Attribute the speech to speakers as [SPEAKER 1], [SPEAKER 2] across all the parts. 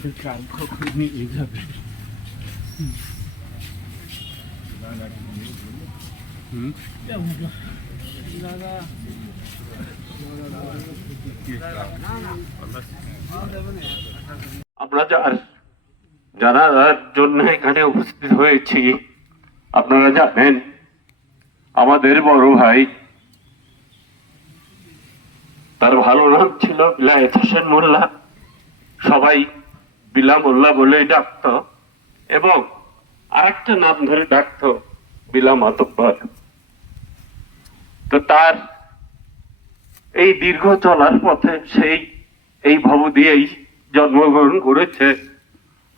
[SPEAKER 1] আমাদের কান কখনই এইভাবে হুম
[SPEAKER 2] আমরা যার জন্য এখানে উপস্থিত হয়েছি, আপনারা জানেন, আমাদের বড় ভাই, তার ভালো নাম ছিল বিলায়ত হোসেন মোল্লা। সবাই বিলা মোল্লা বলেই ডাকত। এবং আরেকটা নাম ধরে ডাকত বিলা মাতব্বর তো তার এই দীর্ঘ চলার পথে সেই, এই ভব দিয়েই জন্মগ্রহণ করেছে।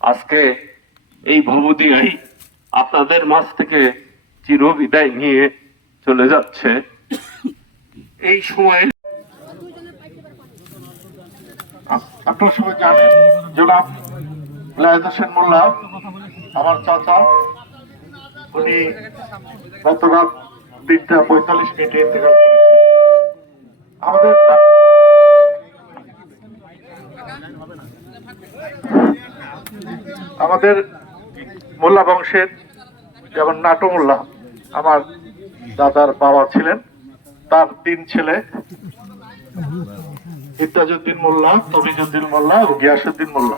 [SPEAKER 2] আজকে এই ভব দিয়েই আপনাদের মাঝ থেকে চির বিদায় নিয়ে চলে যাচ্ছে। এই সময়
[SPEAKER 3] আপনার সবাই জানেন, জনাব মোল্লা, আমার চাচা। উনি তিনটা পঁয়তাল্লিশ আমাদের মোল্লা বংশের যেমন নাটো মোল্লা, আমার দাদার বাবা ছিলেন, তার তিন ছেলে ইত্তাজউদ্দিন মোল্লা তবিজউদ্দিন মোল্লা ও গিয়াসউদ্দিন মোল্লা।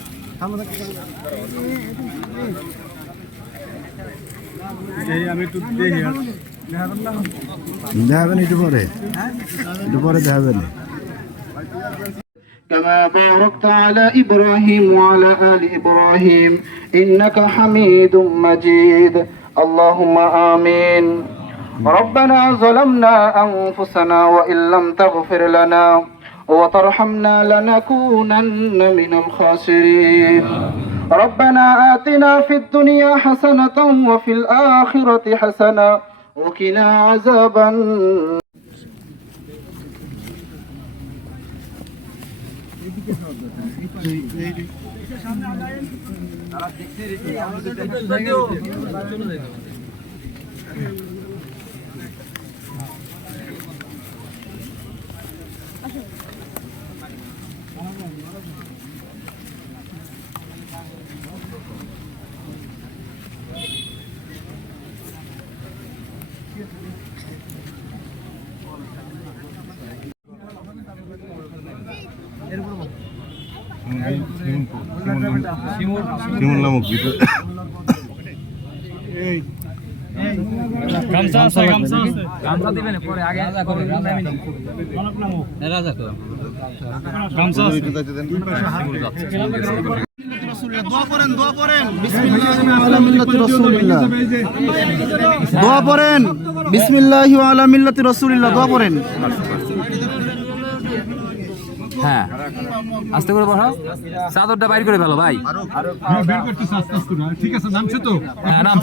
[SPEAKER 4] দেখাবেন একটু পরে একটু পরে দেখাবেন
[SPEAKER 3] كما باركت على إبراهيم وعلى آل إبراهيم إنك حميد مجيد اللهم آمين ربنا ظلمنا أنفسنا وإن لم تغفر لنا وترحمنا لنكونن من الخاسرين. ربنا آتنا في الدنيا حسنة وفي الآخرة حسنة. وقنا عذاب النار.
[SPEAKER 4] শিমুল নামক ভিতরে
[SPEAKER 5] গামছা দিবেন পরে আগে রাজা করে রাজা করে গামছা
[SPEAKER 4] দোয়া করেন দোয়া করেন দোয়া পড়েন। বিসমিল্লাহি আলা মিল্লাতি রাসূলিল্লাহ দোয়া পড়েন।
[SPEAKER 5] হ্যাঁ। আস্তে করে বসাও। চাদরটা বাইর করে ফেলো ভাই।
[SPEAKER 1] ঠিক আছে নামছে তো।
[SPEAKER 5] হ্যাঁ নাম।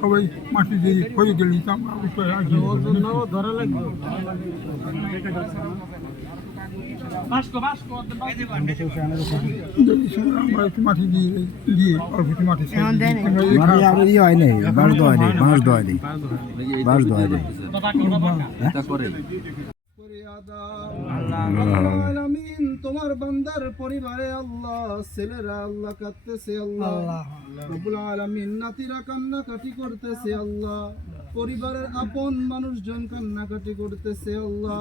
[SPEAKER 1] সবাই মাটি দিয়ে হয়ে গেলি ধরা লাগবে। মাটি দিয়ে দিয়ে অল্প একটু মাটি
[SPEAKER 6] মানে ইয়ে হয় নাই বাঁশ দেওয়া নেই বাঁশ দেওয়া নেই বাঁশ দেওয়া নেই
[SPEAKER 4] আলামিন তোমার বান্দার পরিবারে আল্লাহ ছেলেরা আল্লাহ কাঁদতেছে আল্লাহ। রব্বুল আলামিন নাতিরা কান্নাকাটি করতেছে আল্লাহ। পরিবারের আপন মানুষজন কান্নাকাটি করতেছে আল্লাহ।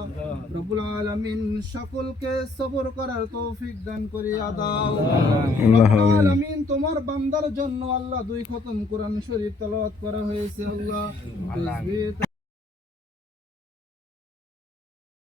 [SPEAKER 4] রব্বুল আলামিন সকলকে সবর করার তৌফিক দান করে আদাও আলামিন তোমার বান্দার জন্য আল্লাহ দুই খতম কোরআন শরীফ তেলাওয়াত করা হয়েছে আল্লাহ।